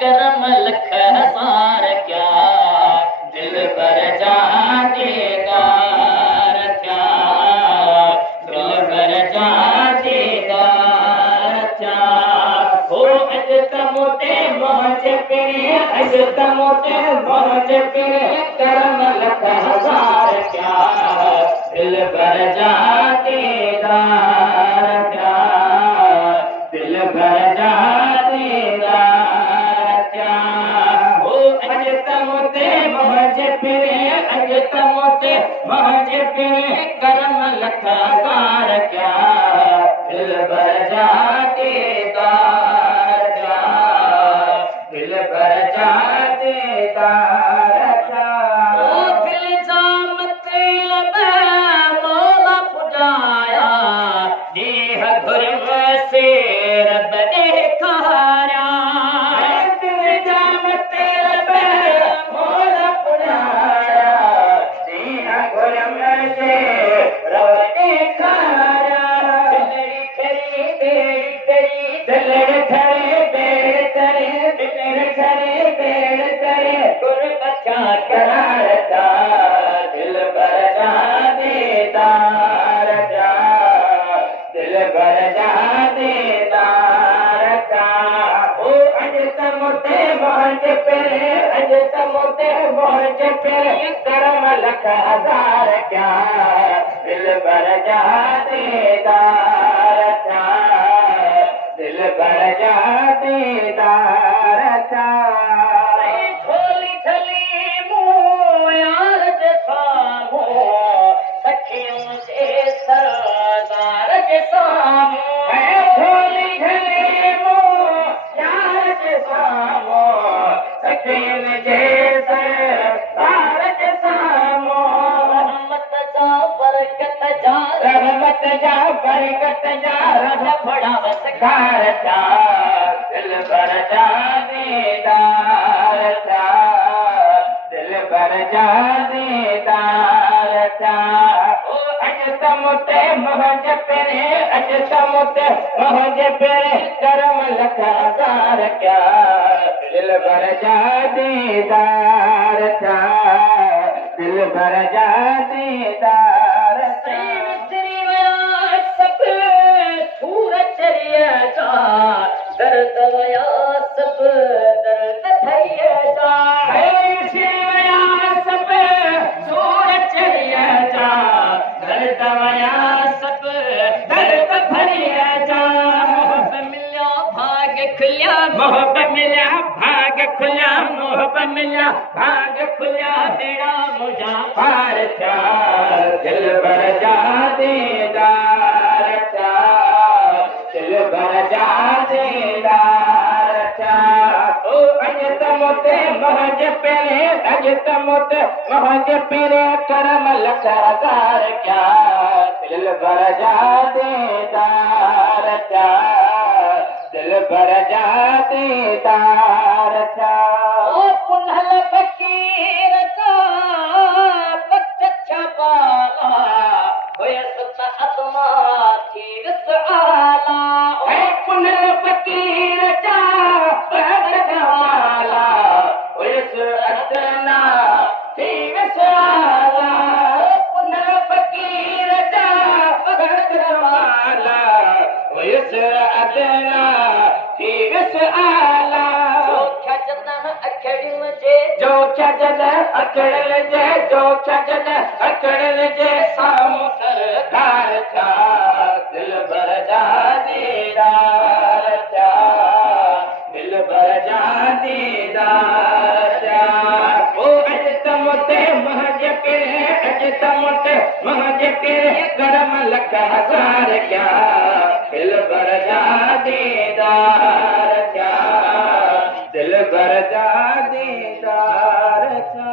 करम लख हज़ार क्या दिल भर जादीदार क्या दिल भर जादीदार क्या हो अज तमोते मौज पिरे अज तमोते मौज पिरे करम लख हज़ार क्या दिल भर जादीदार क्या दिल भर जादीदार क्या हो अज तमोते मौज पिरे अज तमोते मौज पिरे करम लख हज़ार क्या दिल भर जादीदार क्या दिल भर जादीदार क्या ओ दिल जा मतलब मौला पुजाया देह घुरम से रब देखारा दिल जा मतलब मौला पुजाया देह घुरम से रब देखारा दिलड़ी खरी बेड़ करी दिलड़ खरे बेड़ करे दिलड़ खरे बेड़ करे गुर बच्चा करारता दिल भर जादीदार क्या दिल भर जादीदार क्या ओ अज तमोते मौज पिरे अज तमोते मौज पिरे करम लख हज़ार क्या दिल भर जादीदार क्या दिल भर जादीदार क्या झोली झली मुँह यार जे सामो सखियों से सरदार जे सामो झोली झली मुँह यार जे सामो सखियों से सरदार जे सामो रहमत जा बरकत जा रहमत जा बरकत जा रब बड़ा वसकार जा दिल भर जादीदार क्या दिल भर जादीदार क्या ओ अज तमोते मौज पिरे अज तमोते मौज पिरे करम लख हज़ार क्या दिल भर जादीदार क्या दिल भर जादीदार श्री सब सूरज जा दर्द वया सब दर्द थैया जा शिवया सब सूरज जा दर्द वया सब दर्द भरिया जा मोहब्बत मिल्या भाग खुल्या मोहब्बत मिल्या भाग खुल्या मोहब्बत मिल्या भाग खुल्या तेरा मुझा पार क्या दिल भर जादीदार क्या दिल भर जादीदार क्या ओ अज तमोते मौज पिरे अज तमोते मौज पिरे करम लख हज़ार क्या दिल भर जादीदार क्या दिल भर जादीदार क्या ओ पुनल फकीर का बच्चा बाला होय सुत आत्मा थी विस आला ओ पुनल फकीर का बच्चा बाला होय सुत अदना थी विस आला पुनल फकीर का बच्चा बाला होय सुत अदना थी विस आला अखड़ मुझे जो छजल अखड़ल जे जो छजल अखड़ल जे सामो सरकार था दिल भर जादीदार था दिल भर जादीदार था ओ अज तमोते मौज पिरे अज तमोते मौज पिरे करम लख हज़ार क्या दिल भर जादीदार क्या दिल भर जादीदार था।